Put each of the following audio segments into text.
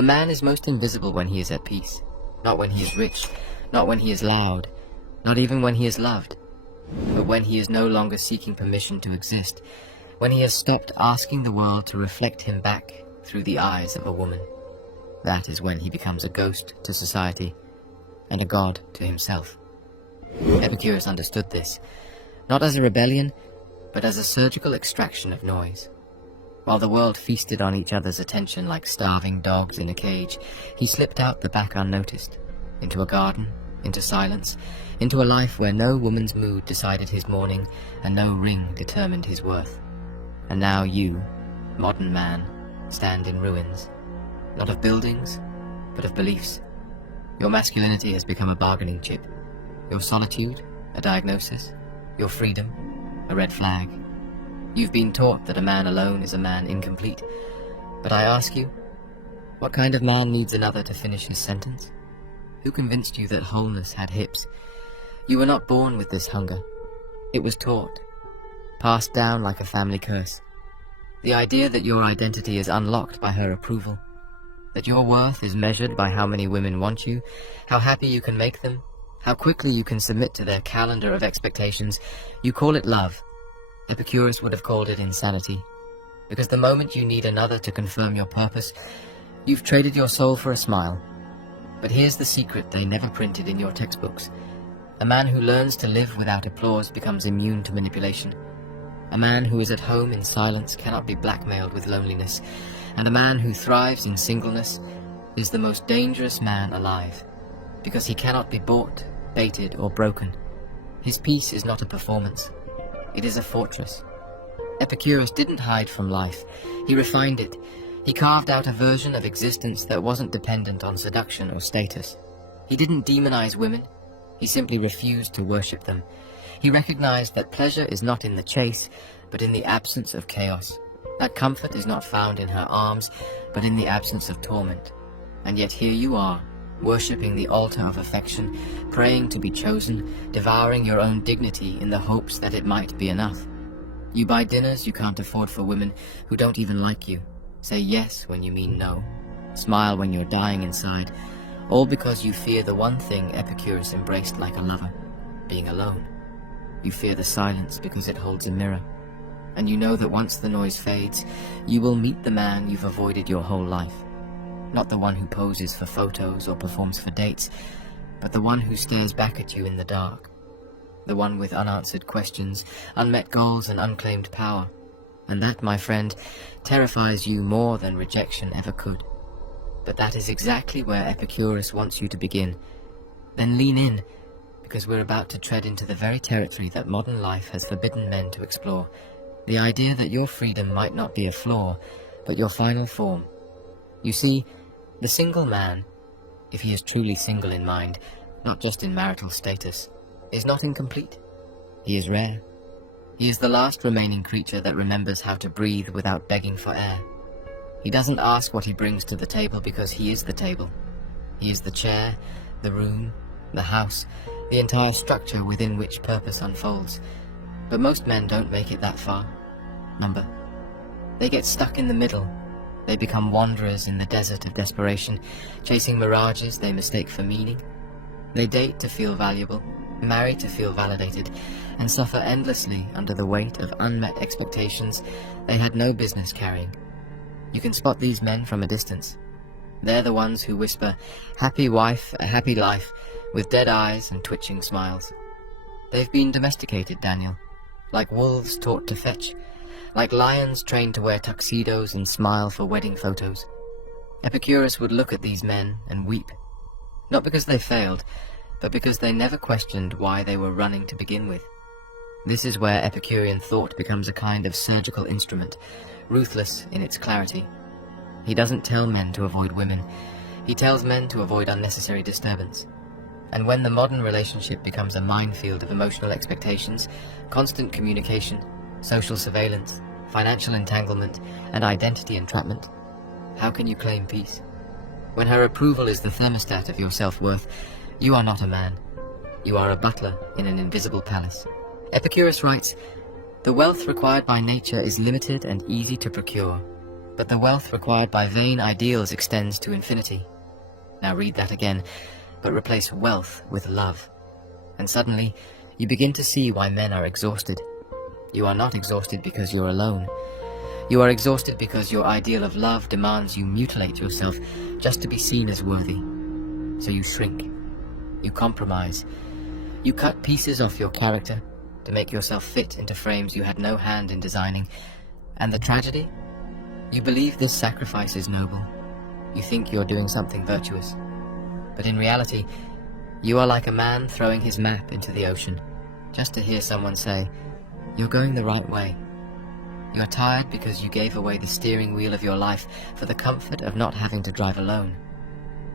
A man is most invisible when he is at peace, not when he is rich, not when he is loud, not even when he is loved, but when he is no longer seeking permission to exist, when he has stopped asking the world to reflect him back through the eyes of a woman. That is when he becomes a ghost to society and a god to himself. Epicurus understood this, not as a rebellion, but as a surgical extraction of noise. While the world feasted on each other's attention like starving dogs in a cage, he slipped out the back unnoticed, into a garden, into silence, into a life where no woman's mood decided his morning and no ring determined his worth. And now you, modern man, stand in ruins, not of buildings, but of beliefs. Your masculinity has become a bargaining chip, your solitude a diagnosis, your freedom a red flag. You've been taught that a man alone is a man incomplete, but I ask you, what kind of man needs another to finish his sentence? Who convinced you that wholeness had hips? You were not born with this hunger. It was taught, passed down like a family curse. The idea that your identity is unlocked by her approval, that your worth is measured by how many women want you, how happy you can make them, how quickly you can submit to their calendar of expectations. You call it love. Epicurus would have called it insanity, because the moment you need another to confirm your purpose, you've traded your soul for a smile. But here's the secret they never printed in your textbooks. A man who learns to live without applause becomes immune to manipulation. A man who is at home in silence cannot be blackmailed with loneliness, and a man who thrives in singleness is the most dangerous man alive, because he cannot be bought, baited, or broken. His peace is not a performance. It is a fortress. Epicurus didn't hide from life. He refined it. He carved out a version of existence that wasn't dependent on seduction or status. He didn't demonize women. He simply refused to worship them. He recognized that pleasure is not in the chase, but in the absence of chaos. That comfort is not found in her arms, but in the absence of torment. And yet here you are, worshipping the altar of affection, praying to be chosen, devouring your own dignity in the hopes that it might be enough. You buy dinners you can't afford for women who don't even like you, say yes when you mean no, smile when you're dying inside, all because you fear the one thing Epicurus embraced like a lover, being alone. You fear the silence because it holds a mirror, and you know that once the noise fades, you will meet the man you've avoided your whole life. Not the one who poses for photos or performs for dates, but the one who stares back at you in the dark. The one with unanswered questions, unmet goals, and unclaimed power. And that, my friend, terrifies you more than rejection ever could. But that is exactly where Epicurus wants you to begin. Then lean in, because we're about to tread into the very territory that modern life has forbidden men to explore. The idea that your freedom might not be a flaw, but your final form. You see, the single man, if he is truly single in mind, not just in marital status, is not incomplete. He is rare. He is the last remaining creature that remembers how to breathe without begging for air. He doesn't ask what he brings to the table because he is the table. He is the chair, the room, the house, the entire structure within which purpose unfolds. But most men don't make it that far. Remember, they get stuck in the middle. They become wanderers in the desert of desperation, chasing mirages they mistake for meaning. They date to feel valuable, marry to feel validated, and suffer endlessly under the weight of unmet expectations they had no business carrying. You can spot these men from a distance. They're the ones who whisper, "Happy wife, a happy life," with dead eyes and twitching smiles. They've been domesticated, Daniel, like wolves taught to fetch, like lions trained to wear tuxedos and smile for wedding photos. Epicurus would look at these men and weep, not because they failed, but because they never questioned why they were running to begin with. This is where Epicurean thought becomes a kind of surgical instrument, ruthless in its clarity. He doesn't tell men to avoid women. He tells men to avoid unnecessary disturbance. And when the modern relationship becomes a minefield of emotional expectations, constant communication, social surveillance, financial entanglement, and identity entrapment, how can you claim peace? When her approval is the thermostat of your self-worth, you are not a man. You are a butler in an invisible palace. Epicurus writes, "The wealth required by nature is limited and easy to procure, But the wealth required by vain ideals extends to infinity. Now read that again, but replace wealth with love. And suddenly, you begin to see why men are exhausted. You are not exhausted because you're alone. You are exhausted because your ideal of love demands you mutilate yourself just to be seen as worthy. So you shrink. You compromise. You cut pieces off your character to make yourself fit into frames you had no hand in designing. And the tragedy? You believe this sacrifice is noble. You think you're doing something virtuous. But in reality, you are like a man throwing his map into the ocean, just to hear someone say, "You're going the right way." You are tired because you gave away the steering wheel of your life for the comfort of not having to drive alone.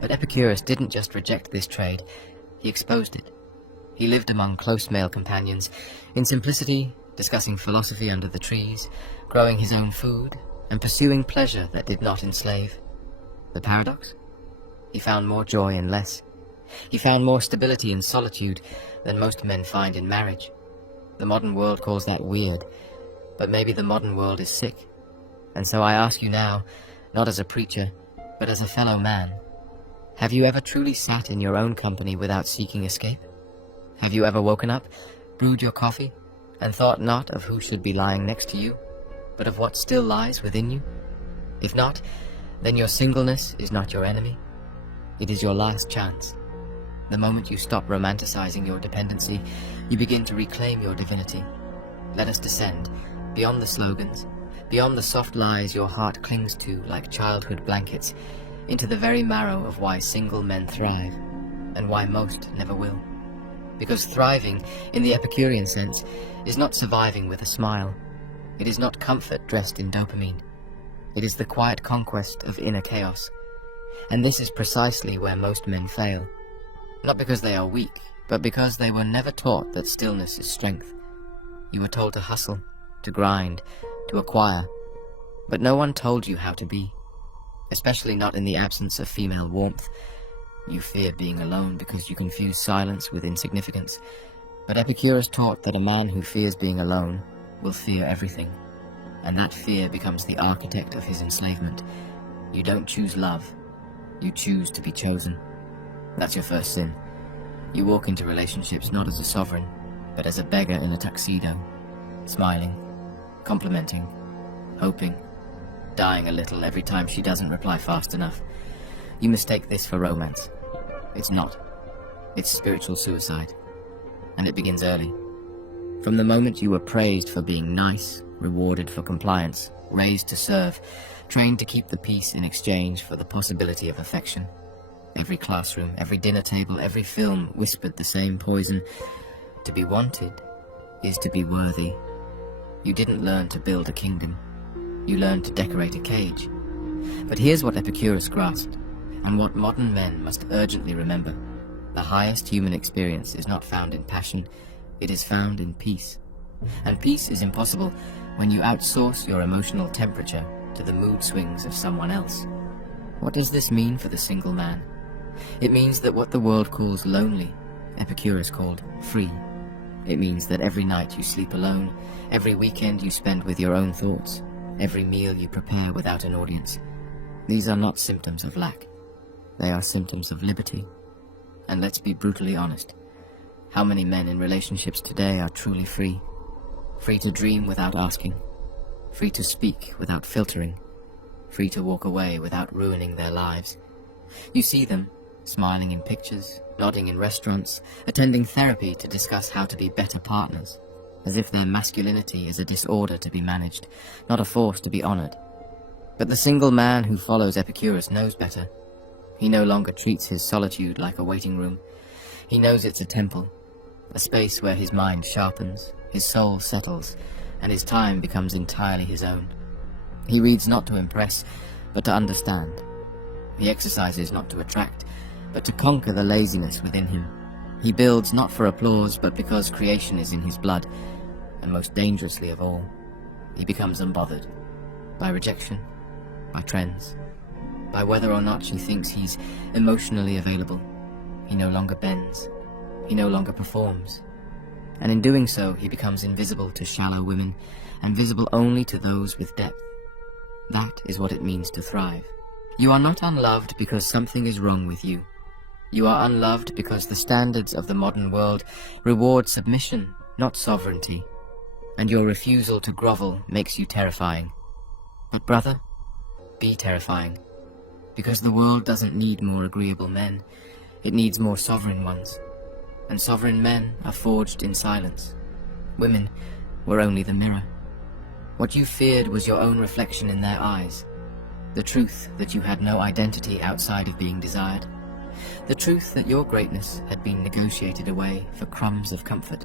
But Epicurus didn't just reject this trade, he exposed it. He lived among close male companions, in simplicity, discussing philosophy under the trees, growing his own food, and pursuing pleasure that did not enslave. The paradox? He found more joy in less. He found more stability in solitude than most men find in marriage. The modern world calls that weird, but maybe the modern world is sick. And so I ask you now, not as a preacher, but as a fellow man, have you ever truly sat in your own company without seeking escape? Have you ever woken up, brewed your coffee, and thought not of who should be lying next to you, but of what still lies within you? If not, then your singleness is not your enemy. It is your last chance. The moment you stop romanticizing your dependency, you begin to reclaim your divinity. Let us descend, beyond the slogans, beyond the soft lies your heart clings to like childhood blankets, into the very marrow of why single men thrive, and why most never will. Because thriving, in the Epicurean sense, is not surviving with a smile. It is not comfort dressed in dopamine. It is the quiet conquest of inner chaos. And this is precisely where most men fail. Not because they are weak, but because they were never taught that stillness is strength. You were told to hustle, to grind, to acquire, but no one told you how to be. Especially not in the absence of female warmth. You fear being alone because you confuse silence with insignificance. But Epicurus taught that a man who fears being alone will fear everything, and that fear becomes the architect of his enslavement. You don't choose love, you choose to be chosen. That's your first sin. You walk into relationships not as a sovereign, but as a beggar in a tuxedo, smiling, complimenting, hoping, dying a little every time she doesn't reply fast enough. You mistake this for romance. It's not. It's spiritual suicide. And it begins early. From the moment you were praised for being nice, rewarded for compliance, raised to serve, trained to keep the peace in exchange for the possibility of affection. Every classroom, every dinner table, every film whispered the same poison. To be wanted is to be worthy. You didn't learn to build a kingdom. You learned to decorate a cage. But here's what Epicurus grasped, and what modern men must urgently remember. The highest human experience is not found in passion, it is found in peace. And peace is impossible when you outsource your emotional temperature to the mood swings of someone else. What does this mean for the single man? It means that what the world calls lonely, Epicurus called free. It means that every night you sleep alone, every weekend you spend with your own thoughts, every meal you prepare without an audience. These are not symptoms of lack. They are symptoms of liberty. And let's be brutally honest. How many men in relationships today are truly free? Free to dream without asking. Free to speak without filtering. Free to walk away without ruining their lives. You see them, smiling in pictures, nodding in restaurants, attending therapy to discuss how to be better partners, as if their masculinity is a disorder to be managed, not a force to be honored. But the single man who follows Epicurus knows better. He no longer treats his solitude like a waiting room. He knows it's a temple, a space where his mind sharpens, his soul settles, and his time becomes entirely his own. He reads not to impress, but to understand. He exercises not to attract, but to conquer the laziness within him. He builds not for applause, but because creation is in his blood, and most dangerously of all, he becomes unbothered by rejection, by trends, by whether or not she thinks he's emotionally available. He no longer bends, he no longer performs, and in doing so he becomes invisible to shallow women, and visible only to those with depth. That is what it means to thrive. You are not unloved because something is wrong with you. You are unloved because the standards of the modern world reward submission, not sovereignty, and your refusal to grovel makes you terrifying. But brother, be terrifying, because the world doesn't need more agreeable men, it needs more sovereign ones, and sovereign men are forged in silence. Women were only the mirror. What you feared was your own reflection in their eyes, the truth that you had no identity outside of being desired, the truth that your greatness had been negotiated away for crumbs of comfort,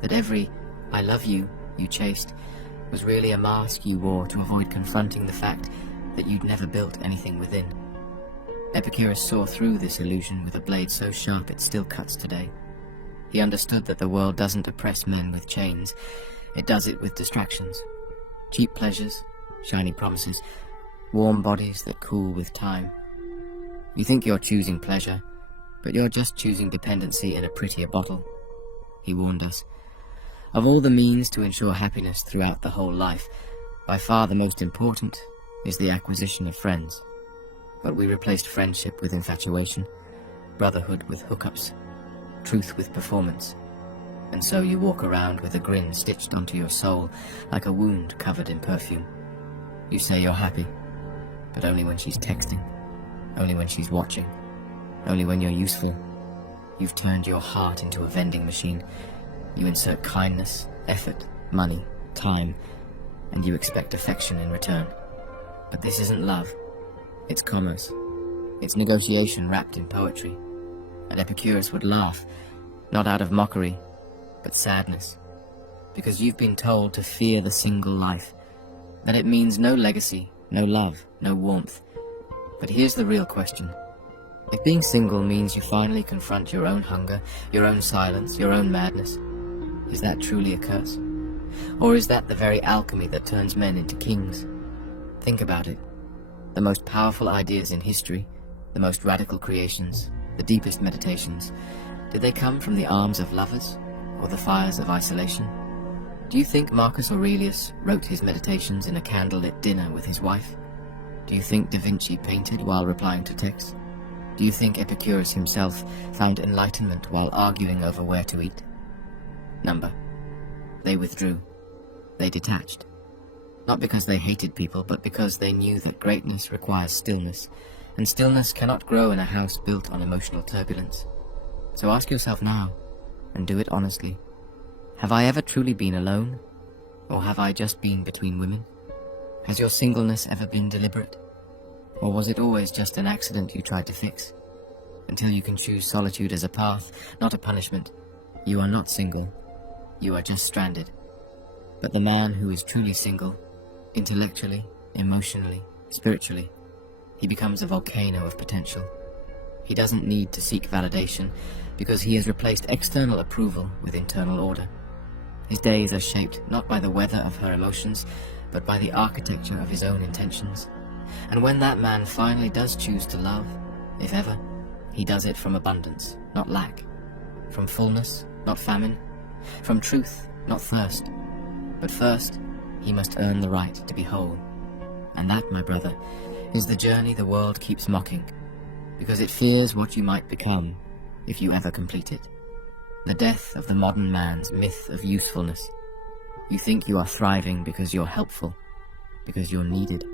that every "I love you" you chased was really a mask you wore to avoid confronting the fact that you'd never built anything within. Epicurus saw through this illusion with a blade so sharp it still cuts today. He understood that the world doesn't oppress men with chains, it does it with distractions. Cheap pleasures, shiny promises, warm bodies that cool with time. You think you're choosing pleasure, but you're just choosing dependency in a prettier bottle. He warned us. Of all the means to ensure happiness throughout the whole life, by far the most important is the acquisition of friends. But we replaced friendship with infatuation, brotherhood with hookups, truth with performance. And so you walk around with a grin stitched onto your soul like a wound covered in perfume. You say you're happy, but only when she's texting, only when she's watching, only when you're useful. You've turned your heart into a vending machine. You insert kindness, effort, money, time, and you expect affection in return. But this isn't love. It's commerce. It's negotiation wrapped in poetry. And Epicurus would laugh, not out of mockery, but sadness, because you've been told to fear the single life, that it means no legacy, no love, no warmth. But here's the real question. If being single means you finally confront your own hunger, your own silence, your own madness, is that truly a curse? Or is that the very alchemy that turns men into kings? Think about it. The most powerful ideas in history, the most radical creations, the deepest meditations, did they come from the arms of lovers or the fires of isolation? Do you think Marcus Aurelius wrote his meditations in a candlelit dinner with his wife? Do you think Da Vinci painted while replying to texts? Do you think Epicurus himself found enlightenment while arguing over where to eat? Number. They withdrew. They detached. Not because they hated people, but because they knew that greatness requires stillness, and stillness cannot grow in a house built on emotional turbulence. So ask yourself now, and do it honestly. Have I ever truly been alone? Or have I just been between women? Has your singleness ever been deliberate? Or was it always just an accident you tried to fix? Until you can choose solitude as a path, not a punishment, you are not single. You are just stranded. But the man who is truly single, intellectually, emotionally, spiritually, he becomes a volcano of potential. He doesn't need to seek validation, because he has replaced external approval with internal order. His days are shaped not by the weather of her emotions, but by the architecture of his own intentions. And when that man finally does choose to love, if ever, he does it from abundance, not lack, from fullness, not famine, from truth, not thirst. But first, he must earn the right to be whole. And that, my brother, is the journey the world keeps mocking, because it fears what you might become if you ever complete it. The death of the modern man's myth of usefulness. You think you are thriving because you're helpful, because you're needed,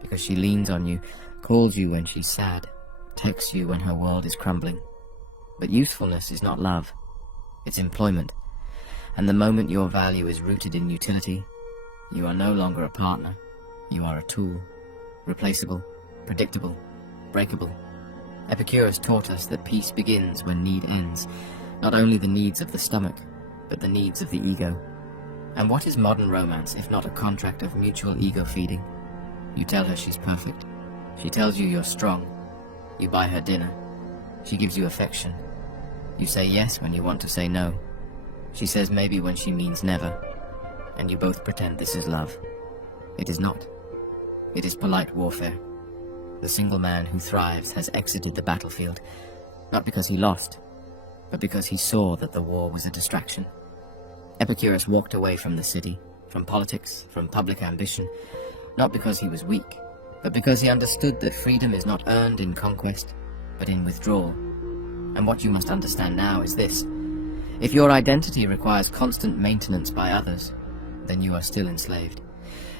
because she leans on you, calls you when she's sad, texts you when her world is crumbling. But usefulness is not love, it's employment. And the moment your value is rooted in utility, you are no longer a partner, you are a tool, replaceable, predictable, breakable. Epicurus taught us that peace begins when need ends, not only the needs of the stomach, but the needs of the ego. And what is modern romance if not a contract of mutual ego feeding? You tell her she's perfect. She tells you you're strong. You buy her dinner. She gives you affection. You say yes when you want to say no. She says maybe when she means never. And you both pretend this is love. It is not. It is polite warfare. The single man who thrives has exited the battlefield, not because he lost, but because he saw that the war was a distraction. Epicurus walked away from the city, from politics, from public ambition, not because he was weak, but because he understood that freedom is not earned in conquest, but in withdrawal. And what you must understand now is this: if your identity requires constant maintenance by others, then you are still enslaved.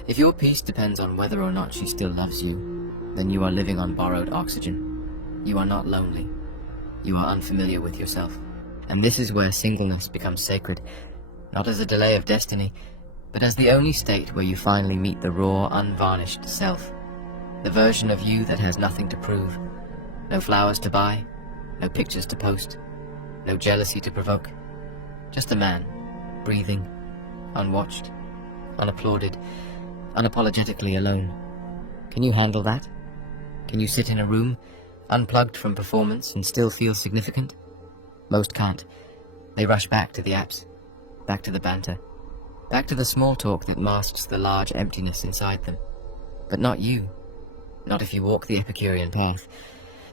If your peace depends on whether or not she still loves you, then you are living on borrowed oxygen. You are not lonely. You are unfamiliar with yourself. And this is where singleness becomes sacred, not as a delay of destiny, but as the only state where you finally meet the raw, unvarnished self, the version of you that has nothing to prove, no flowers to buy, no pictures to post, no jealousy to provoke, just a man, breathing, unwatched, unapplauded, unapologetically alone. Can you handle that? Can you sit in a room, unplugged from performance, and still feel significant? Most can't. They rush back to the apps, back to the banter, back to the small talk that masks the large emptiness inside them. But not you. Not if you walk the Epicurean path.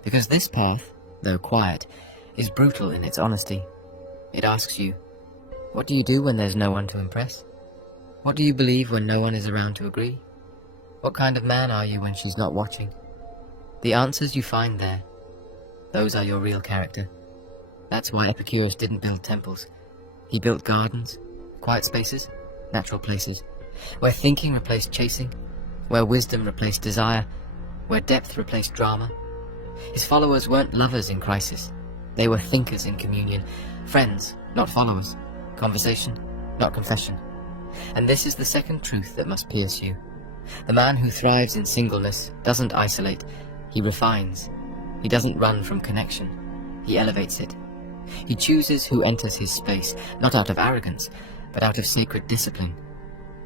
Because this path, though quiet, is brutal in its honesty. It asks you, what do you do when there's no one to impress? What do you believe when no one is around to agree? What kind of man are you when she's not watching? The answers you find there, those are your real character. That's why Epicurus didn't build temples. He built gardens, quiet spaces, natural places, where thinking replaced chasing, where wisdom replaced desire, where depth replaced drama. His followers weren't lovers in crisis. They were thinkers in communion, friends, not followers, conversation, not confession. And this is the second truth that must pierce you. The man who thrives in singleness doesn't isolate, he refines. He doesn't run from connection, he elevates it. He chooses who enters his space, not out of arrogance, but out of sacred discipline.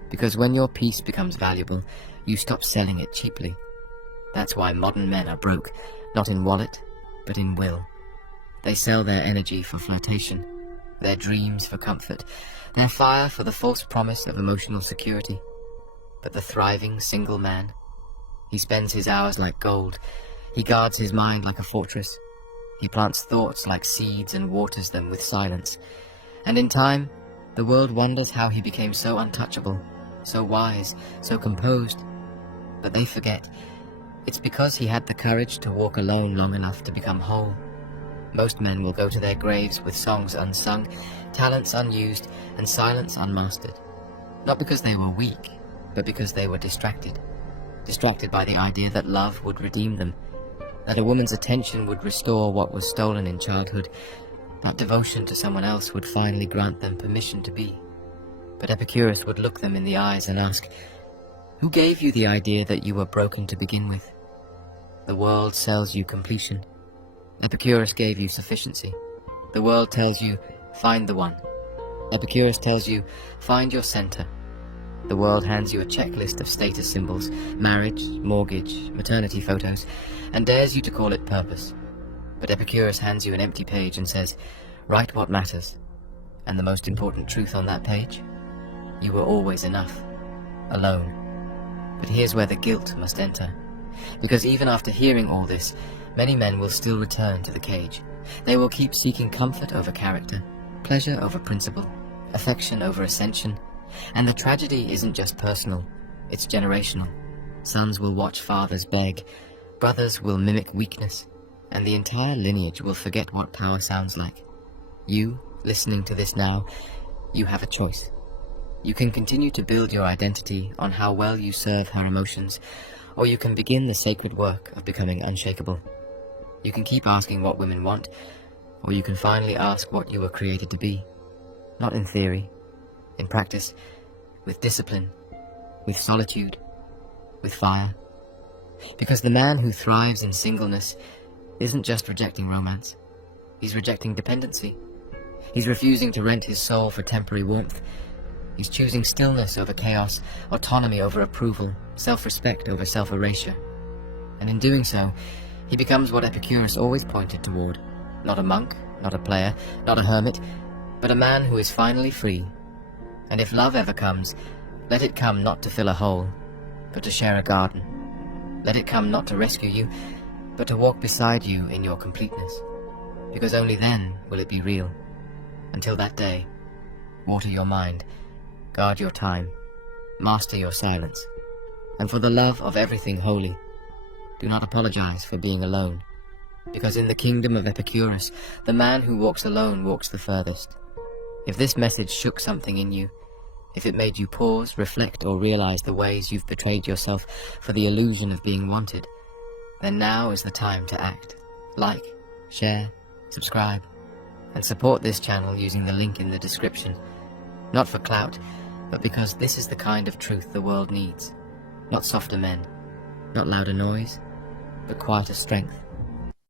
Because when your peace becomes valuable, you stop selling it cheaply. That's why modern men are broke, not in wallet, but in will. They sell their energy for flirtation, their dreams for comfort, their fire for the false promise of emotional security. But the thriving single man, he spends his hours like gold, he guards his mind like a fortress, he plants thoughts like seeds and waters them with silence. And in time, the world wonders how he became so untouchable, so wise, so composed. But they forget, it's because he had the courage to walk alone long enough to become whole. Most men will go to their graves with songs unsung, talents unused, and silence unmastered. Not because they were weak, but because they were distracted. Distracted by the idea that love would redeem them, that a woman's attention would restore what was stolen in childhood, that devotion to someone else would finally grant them permission to be. But Epicurus would look them in the eyes and ask, who gave you the idea that you were broken to begin with? The world sells you completion. Epicurus gave you sufficiency. The world tells you, find the one. Epicurus tells you, find your center. The world hands you a checklist of status symbols, marriage, mortgage, maternity photos, and dares you to call it purpose. But Epicurus hands you an empty page and says, write what matters. And the most important truth on that page? You were always enough, alone. But here's where the guilt must enter. Because even after hearing all this, many men will still return to the cage. They will keep seeking comfort over character, pleasure over principle, affection over ascension. And the tragedy isn't just personal, it's generational. Sons will watch fathers beg, brothers will mimic weakness, and the entire lineage will forget what power sounds like. You, listening to this now, you have a choice. You can continue to build your identity on how well you serve her emotions, or you can begin the sacred work of becoming unshakable. You can keep asking what women want, or you can finally ask what you were created to be. Not in theory, in practice, with discipline, with solitude, with fire. Because the man who thrives in singleness isn't just rejecting romance, he's rejecting dependency. He's refusing to rent his soul for temporary warmth. He's choosing stillness over chaos, autonomy over approval, self-respect over self-erasure. And in doing so, he becomes what Epicurus always pointed toward. Not a monk, not a player, not a hermit, but a man who is finally free. And if love ever comes, let it come not to fill a hole, but to share a garden. Let it come not to rescue you, but to walk beside you in your completeness. Because only then will it be real. Until that day, water your mind, guard your time, master your silence, and for the love of everything holy, do not apologize for being alone, because in the kingdom of Epicurus, the man who walks alone walks the furthest. If this message shook something in you, if it made you pause, reflect, or realize the ways you've betrayed yourself for the illusion of being wanted, then now is the time to act. Like, share, subscribe, and support this channel using the link in the description. Not for clout, but because this is the kind of truth the world needs. Not softer men, not louder noise, but quieter strength.